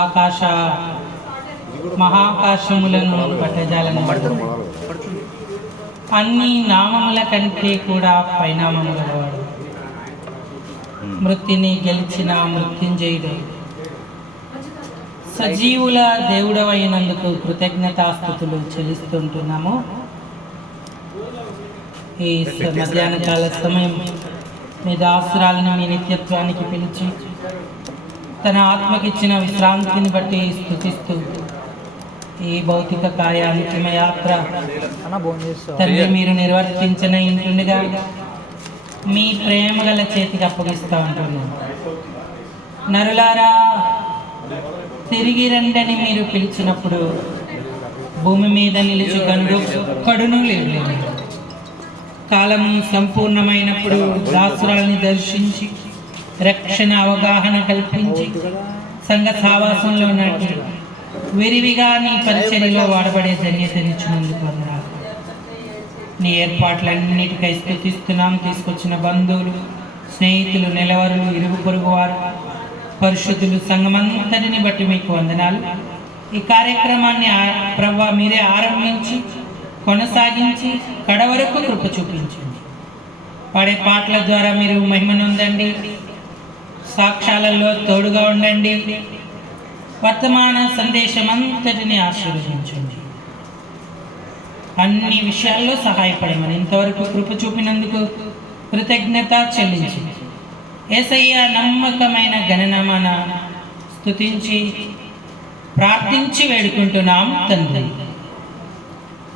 ఆకాశ మహాకాశములను పట్టజాలను అన్ని నామముల కంటే కూడా పైనామము గలవాడు. మృత్యుని గెలిచిన మృత్యుంజయుడు, సజీవుల దేవుడవైనందుకు కృతజ్ఞతాస్తుతులు చెల్లిస్తుంటున్నాము. ఈ మధ్యాహ్న కాల సమయం మీ దాసురాలను మీ నిత్యత్వానికి పిలిచి తన ఆత్మకిచ్చిన విశ్రాంతిని బట్టి స్తుతిస్తూ ఈ భౌతిక కార్యాంతిమ యాత్ర తండ్రి మీరు నిర్వర్తించిన ఇంటుండగా మీ ప్రేమ గల చేతికి అప్పగిస్తూ ఉంటున్నాను. నరులారా తిరిగి రండని మీరు పిలిచినప్పుడు భూమి మీద నిలిచి గనుడు ఒక్కడును లేడు. కాలము సంపూర్ణమైనప్పుడు దాసురాలని దర్శించి రక్షణ అవగాహన కల్పించి సంఘ సావాసంలో నాటి విరివిగా నీ పరిచర్యలో వాడబడే ధన్యతనిచ్చినందుకు వందనాలు. నీ ఏర్పాట్లన్నిటికై స్తుతిస్తున్నాం. తీసుకొచ్చిన బంధువులు, స్నేహితులు, నెలవరులు, ఇరుగు పొరుగు వారు, పరిశుద్ధులు, సంఘమంతటిని బట్టి మీకు వందనాలు. ఈ కార్యక్రమాన్ని ప్రభువా మీరే ఆరంభించి కొనసాగించి కడవరకు కృప చూపించండి. పాడే పాటల ద్వారా మీరు మహిమనొందండి. సాక్ష్యాలలో తోడుగా ఉండండి. వర్తమాన సందేశం అంతటిని ఆశీర్వదించండి. అన్ని విషయాల్లో సహాయపడమని ఇంతవరకు కృప చూపినందుకు కృతజ్ఞత చెల్లించి యేసయ్య నమ్మకమైన గణనామాన స్తుతించి ప్రార్థించి వేడుకుంటున్నాం తండ్రి.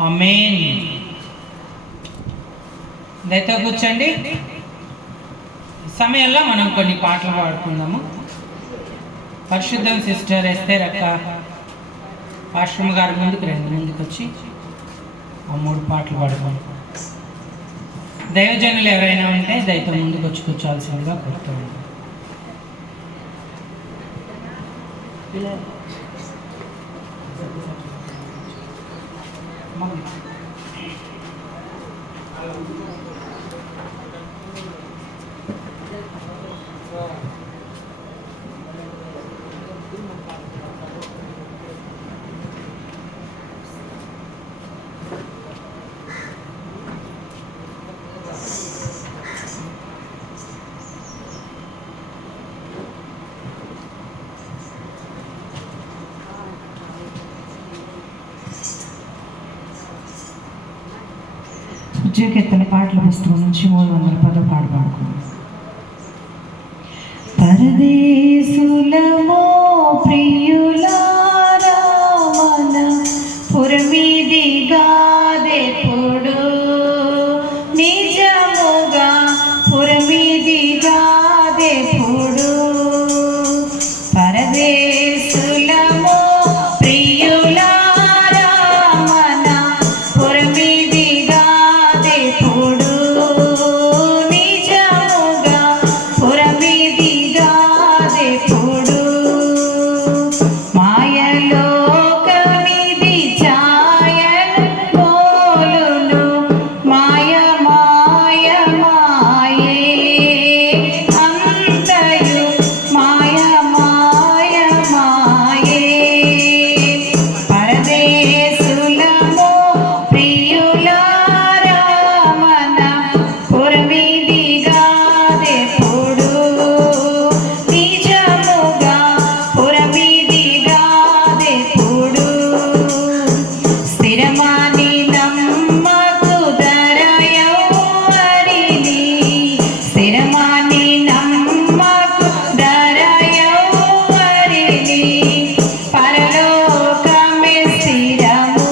ఆమేన్. దయతో కూర్చోండి. సమయంలో మనం కొన్ని పాటలు పాడుకుందాము. పరిశుద్ధం సిస్టర్ ఎస్తేర్ అక్క ఆశ్రమ గారి ముందుకు రండి. ముందుకు వచ్చి ఆ 3 పాటలు పాడుకోండి. దైవజనులు ఎవరైనా ఉంటే దయతో ముందుకు వచ్చి కూర్చోాల్సిందిగా కోరుతున్నాను. కీర్తన పాటల పుస్తకం నుంచి 310 పాట పాడుకున్నాం. పరదేశులమో ప్రియులారా మన పురమిది గాదెప్పుడు నిజముగా పురమిది గాదెప్పుడు పరదేశులమో ప్రియులారా మన పురమిది గాదెప్పుడు నిజముగా పురమిది గాదెప్పుడు మాయలోకమిది ఛాయలు పోలును మాయ మాయ మాయే అంతయు మాయ మాయ మాయే పరదేశులమో ప్రియులారా మన పురమిది గాదెప్పుడు నిజముగా పురమిది గాదెప్పుడు స్థిరమాని నమ్మకు దరయౌవరిని స్థిరమాని నమ్మకు దరయౌవరిని పరలోకమే స్థిరము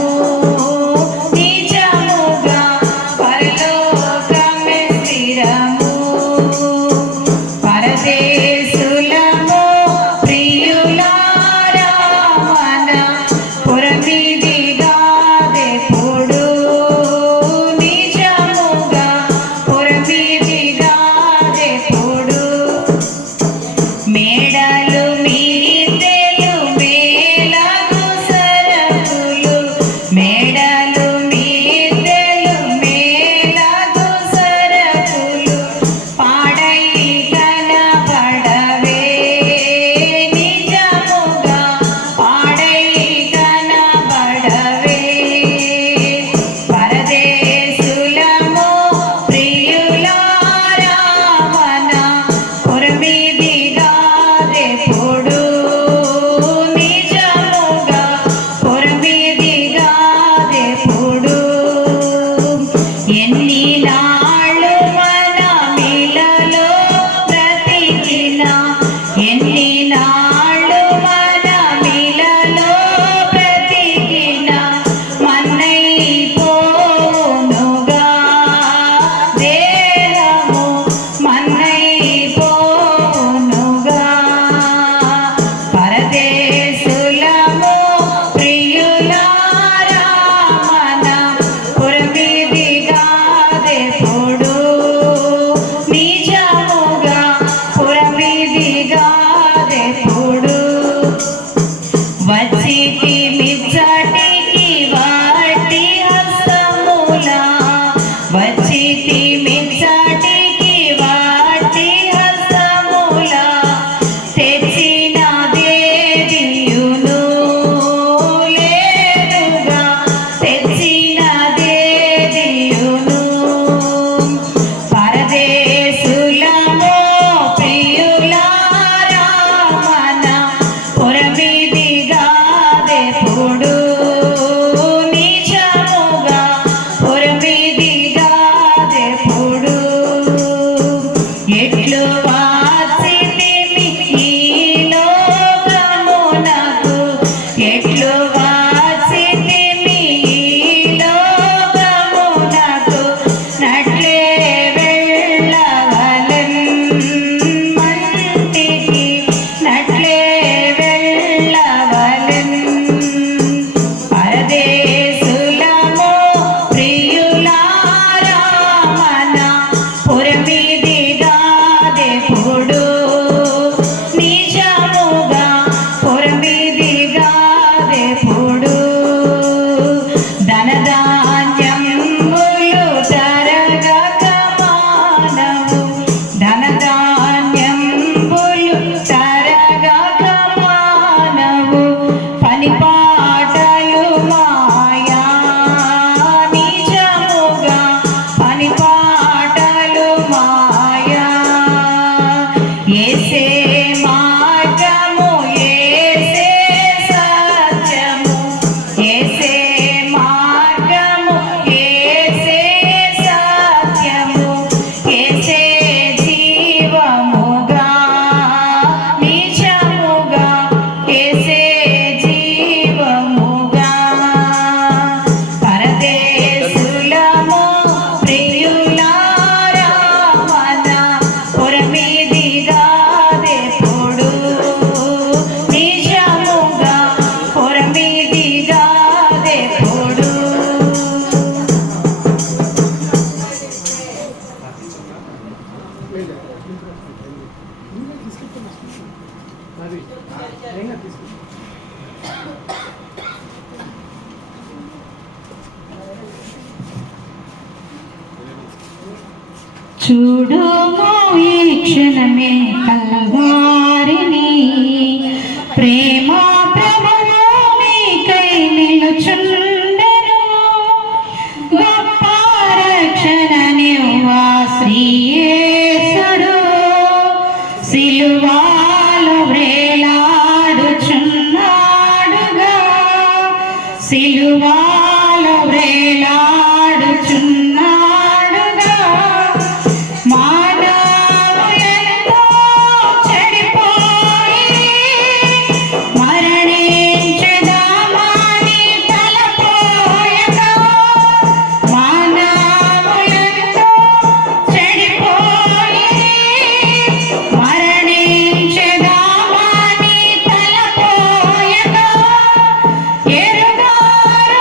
నిజముగా పరలోకమే స్థిరము పరదేశులమో ప్రియులారా మన పురమిది గాదెప్పుడు నిజముగా పురమిది గాదెప్పుడు మేడలు మీదెలు మేలకు సరకులు మేడలు మీదెలు మేలకు సరకులు పాడై కనబడవే నిజముగా చూడుము ఈ క్షణమే కల్వారిని, ప్రేమ ప్రభువు మీకై నిలుచుండెను. గొప్ప రక్షణనివ్వా శ్రీయేసుడు సిలువలో వ్రేలాడుచున్నాడుగా, సిలువలో వ్రేలాడుచున్నాడుగా. మానవులెంతో చెడిపోయి మరణించెదామని తలపోయగా, మానవులెంతో చెడిపోయి మరణించెదామని తలపోయగా, ఎరుగారు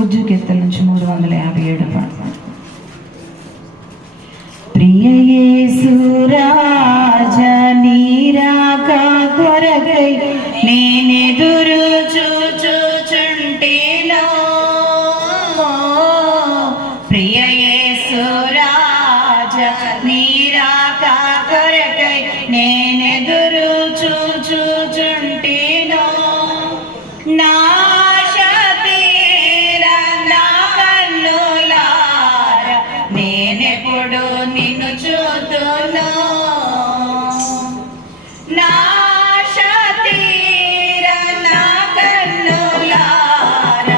ఉజ్జు కీర్తన నుంచి 357 పాట. ప్రియ యేసు రాజా నీ రాక కొరకై నేనెదురు చూచుచుంటేనో. ప్రియ యేసు రాజా నీ రాక కొరకై నేనెదురు చూచుచుంటేనో. నా నేనెప్పుడు నిన్ను చూతును. నా తీర నా కన్నులార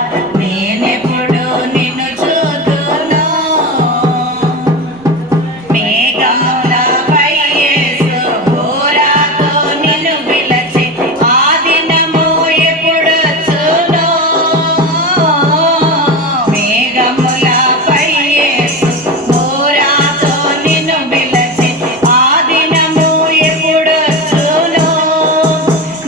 నేనెప్పుడు నిన్ను చూతును. మేఘములపై యేసు ఘోరాతో నిన్ను పిలిచి ఆ దినము ఎప్పుడొచ్చునో. మేఘములపై యేసు ఘోరాతో నిన్ను పిలిచి ఆ దినము ఎప్పుడొచ్చునో.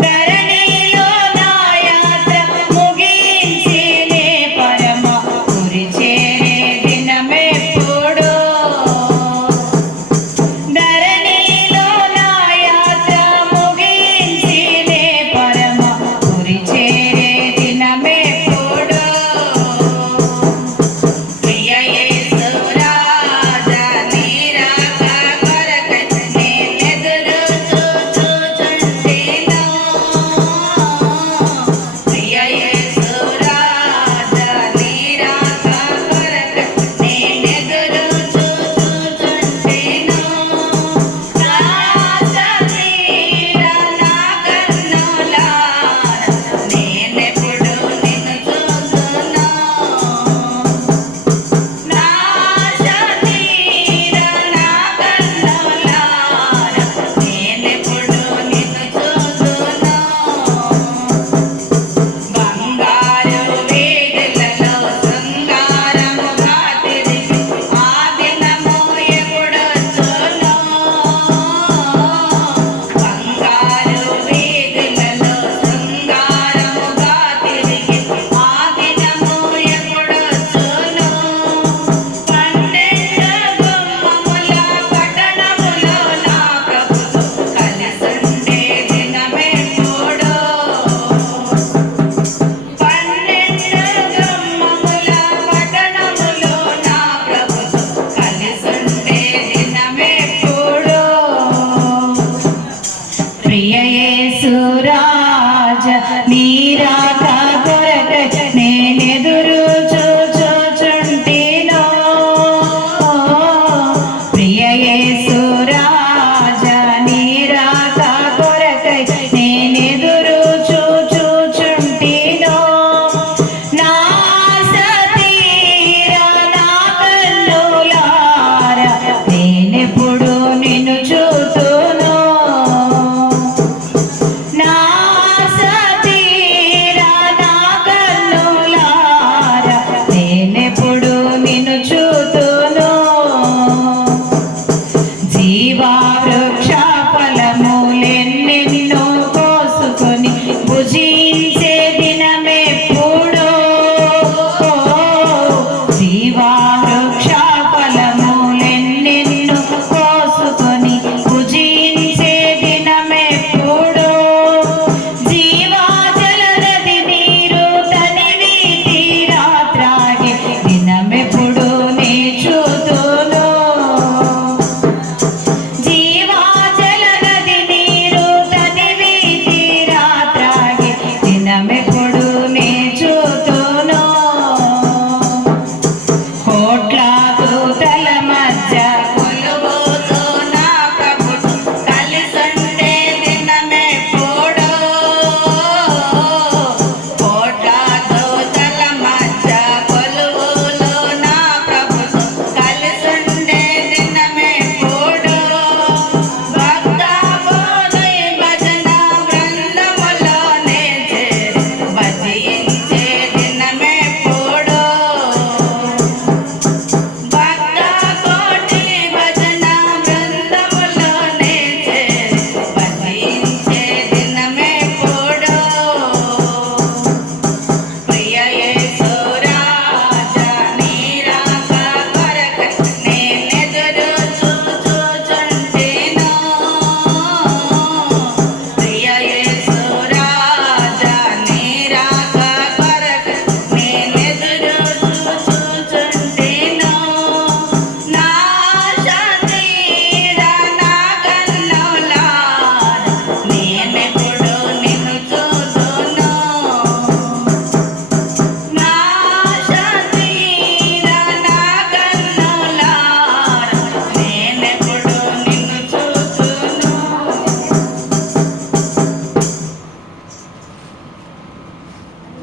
ధరణిలో నా యాత్ర ముగించి నే పరమ గురి చేరే దినమెప్పుడు. ధరణిలో నా యాత్ర ముగించి నే పరమ గురి చేరే దినమెప్పుడు. ప్రియ యేసు రాజా నీ రాక కొరకై నేనెదురు చూచుచుంటేనో. ప్రియ యేసు రాజా నీ రాక కొరకై నేనెదురు చూచుచుంటేనో. నా తీర నా కన్నులార నేనెప్పుడు నిన్ను చూతును. నా తీర నా కన్నులార నేనెప్పుడు నిన్ను చూతును. బంగారు వీధులలో శృంగారముగా తిరిగి ఆ దినము ఎప్పుడొచ్చునో. బంగారు వీధులలో శృంగారముగా తిరిగి ఆ దినము ఎప్పుడొచ్చునో. 12 గుమ్మముల పట్టణములో నా ప్రభుతో కలిసుండే దినమెప్పుడు. 12 గుమ్మముల పట్టణములో నా ప్రభుతో కలిసుండే దినమెప్పుడు. ప్రియ యేసు రాజా నీ రాక